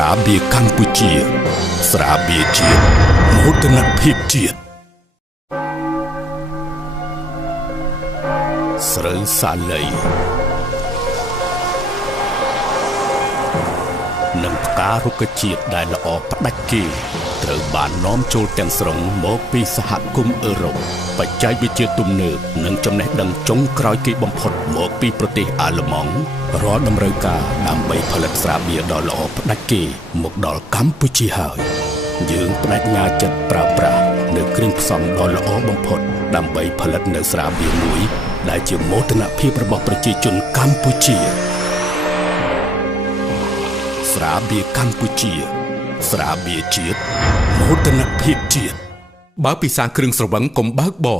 រាបៀរកម្ពុជាស្រាបៀរជាតិមោទនភាពជាតិស្រូវសាលីនិងផ្ការុក្ខជាតិដែលល្អផ្ដាច់គេត្រូវបាននាំចូលទាំងស្រុងមកពីសហគមន៍អឺរ៉ុបបច្ចេកវិទ្យាទំនើបនិងចំណេះដឹងចុងក្រោយគេបំផុតមកពីប្រទេសអាល្លឺម៉ង់រាល់តម្រូវការដើម្បីផលិតស្រាបៀរដ៏ល្អផ្ដាច់គេមកដល់កម្ពុជាហើយយើងបដិញ្ញាចិត្តប្រើប្រាស់នៅគ្រឿងផ្សំដ៏ល្អបំផុតដើម្បីផលិតនៅស្រាបៀរមួយដែលជាមោទនភាពរបស់ប្រជាជនកម្ពុជាស្រាបៀរកម្ពុជាស្រាបៀរជាតិមោទនភាពជាតិបើពិសាគ្រឿងស្រវឹងកុំបើកបរ